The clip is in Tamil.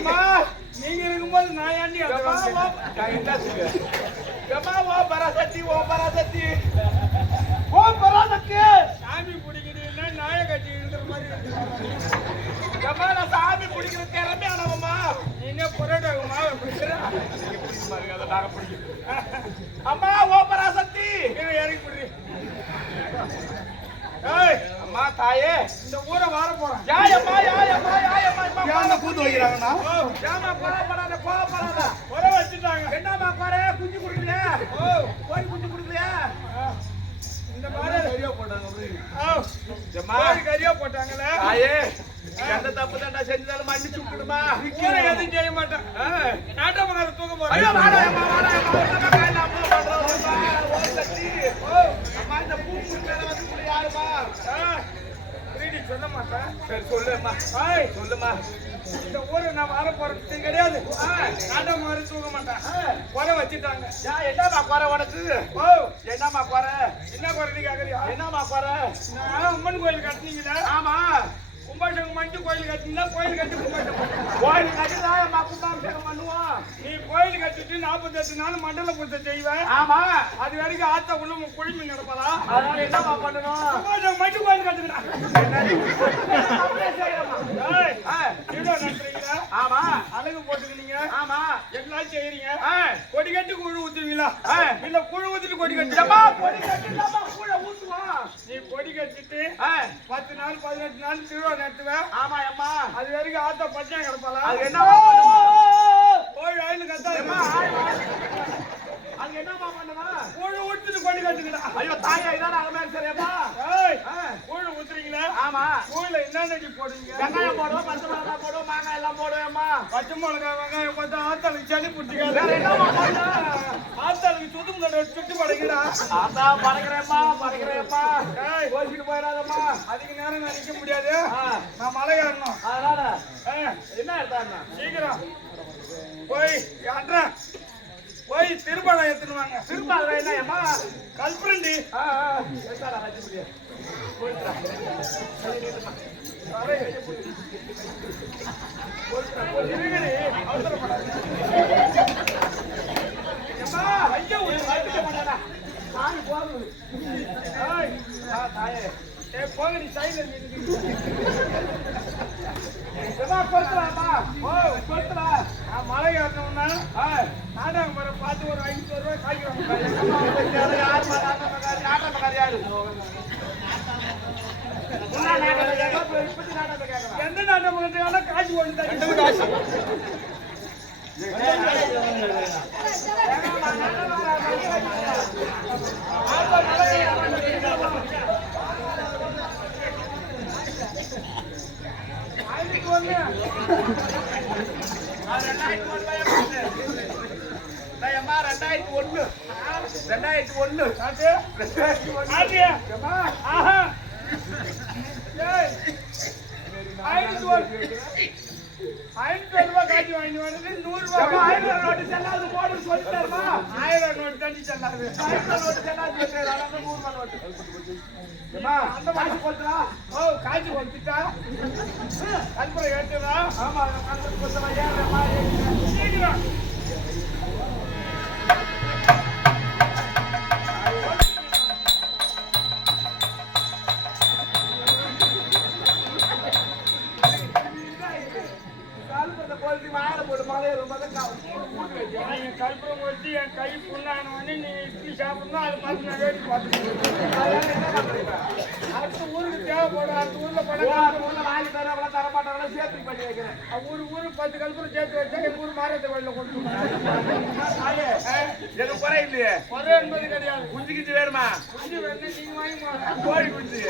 அம்மா நீங்க இருக்கும்போது நான் செய்ய? அம்மா, ஓ பராசக்தி, ஓ பராசக்தி. ஓ பராசக்தி. சாமி பிடிக்கிறீங்கன்னா நாய கட்டி இருக்கிற மாதிரி. அம்மா, நான் சாமி பிடிக்கிற மாவை பிடிக்கிற நீங்க பிடிக்கிறோம். அம்மா ஓ பராசக்தி இறங்கி பிடி அம்மா தாயே இந்த ஊரை வார போறேன் யாயம்மா யாயம்மா ஏன் கூத்து வைக்கிறாங்கண்ணா ஓ ஏம்மா கோவப்படாத கோவப்படாத. உர வச்சுட்டாங்க. என்னம்மா குறை? குஞ்சு கொடுக்கலையா? கோழி குஞ்சு கொடுக்கலையா? இந்த மாதிரி சரியா போட்டாங்க கறியா போட்டாங்களே தாயே எந்த தப்பு தாண்டா செஞ்சாலும் மன்னிச்சு விட்டுடுமா. எதுவும் செய்ய மாட்டேன். நாட்டமங்கார தூக்க ஐயோ போறேன் வாடா அம்மா வாடா அம்மா ஒண்ணுமே வேண்டாம் அம்மா பண்றோம் அம்மா ஓ சக்தி ஓ அம்மா இந்த பூ பூ மேல வந்து இப்படி யாருமா ரீடி சொல்ல மாட்டேன் சரி சொல்லுமா ஏய் சொல்லுமா இந்த ஊரை நான் வார போறது கிடையாது. நாட்டமங்கார தூக்க மாட்டேன். குறை வச்சுட்டாங்க. யா என்னம்மா குறை உனக்கு? ஓ என்னம்மா குறை? என்ன குறை நீ கேக்குறியா? என்னம்மா குறை? நான் அம்மன் கோயில் கட்டினீங்களா? ஆமா. கும்பாபிஷேகம் பண்ணிட்டு கோயில் கட்டினா கோயில் கட்டி கும்பாபிஷேகம் கோயில் அம்மா கும்பாபிஷேகம் பண்ணுவோம் நீ கோயில் கட்டிட்டு நாற்பத்தெட்டு நாள் மண்டல பூஜை செய்வேன் ஆமா. அது வரைக்கும் ஆத்த உள்ள குழுமி நடப்பதா? அதனால என்னம்மா பண்ணணும்? கும்பாபிஷேகம் மட்டும் கோயில் கட்டுக்கிறான் ஆமா. அழகு போட்டுக்கிறீங்க? ஆமா. எல்லாம் செய்யறீங்க கொடி கட்டி குழு ஊத்துவீங்களா. இல்ல குழு ஊத்திட்டு கொடி கட்டி. பொடி கட்டிதாம்மா கூட ஊத்துவோம். நீ கொடி கட்டிட்டு பத்து நாள் பதினெட்டு நாள் திருவிழா நடத்துவேன் ஆமா அம்மா அது வரைக்கும் ஆத்தா பச்சையா கிடப்பாளா? அது என்னம்மா பண்ணணும்? கோயில் ஆயின்னு ஏம்மா, கத்தாது ஆய் வா. அது என்னம்மா? பண்ணணும்? குழு ஊத்திட்டு ஐயோ தாயா இதான அகமே சரியாப்பா ஏய் கூழ் ஊத்துறீங்களா? ஆமா. கூழ்ல என்னென்ன போடுவீங்க வெங்காயம் போடுவோம் பச்சை போடுவோம் மாங்காய் எல்லாம் போடுவேம்மா பச்சை மிளகாய் வெங்காயம் பார்த்தா ஆத்தாளுக்கு சளி வேற பிடிச்சிக்காது என்னம்மா பண்ணணும்? ஆத்தாளுக்கு கட்ட சுட்டு படைக்கிறா. அதான் பறக்கிறேம்மா பறக்கிறேம்மா ஏய். கோச்சிட்டு போயிடாதம்மா. அதிக நேரம் நான் நிக்க முடியாது. நான் மலை ஏறணும். அதனால என்ன எடுத்தாருண்ணா சீக்கிரம். போய் அட்ரா. போய் திருப்பணம் எடுத்துன்னு வாங்க. திரும்ப அதுல என்ன ஏம்மா? கல்புரண்டி. ஆ, ஆ, மலை ஏறணும்னா ஆ, நாடகம் வர பார்த்து ஒரு ஐநூறு ரூபாய் காய்க்கிறோம் ஏம்மா, உங்களுக்கு யாரு, யாரும்மா, நாட்டமக்காரி, நாட்டமக்காரி யாரு? முன்னா நாட்டத்தை கேட்கலாம், இப்ப இப்பத்தி நாட்டத்தை கேட்கலாம். எந்த நாட்டம் பண்ணுறதுனால காசு ஒன்று தண்ணி ஆயிரத்தி ஒன்று அது ரெண்டாயிரத்தி ஒண்ணு ஏம்மா? டேய், ரெண்டாயிரத்தி ஒண்ணு ஆயிரத்தி ஒன்று ஒரு ரூபாய் காட்சி வாங்கிட்டு வந்து நூறு ரூபாய் ஆயிரம் நோட்டு செல்லாது போடுன்னு சொல்லிட்டாருமா? ஆயிரம் நோட்டு தண்ணி செல்லாது ஆயிரம் நோட்டு செல்லாது நூறு ரூபாய் நோட்டு. அந்த காசு கொடுத்துடா. ஓ காட்சி வந்துட்டா கல்புரம் ஏற்றுதா ஆமா, கொடுத்துடா, ஏறுறேம்மா, ஏறுறேன். சீக்கிரம். வாயில போட்டு மலையை ரொம்ப நீங்க கல்புரம் வச்சு என் கை புண்ணான உடனே நீங்க இட்லி சாப்பிடணும் அது பார்த்து நான் வேடி பார்த்துக்கிறேன் அடுத்த ஊருக்கு தேவைப்படும் அடுத்த ஊர்ல படம் வாங்கி தரவங்களா தரமாட்டவங்களா சேர்த்து பண்ணி வைக்கிறேன். ஊரு ஊரு பத்து கல்புரம் சேர்த்து வச்சா எங்க ஊர் மாரியத்தை கோயில கொண்டு எனக்கு குறை இல்லையே. ஒரே என்பது கிடையாது. குஞ்சு கிஞ்சு வேணுமா? குஞ்சு வேணும் நீங்க வாங்கி கோழி குஞ்சு.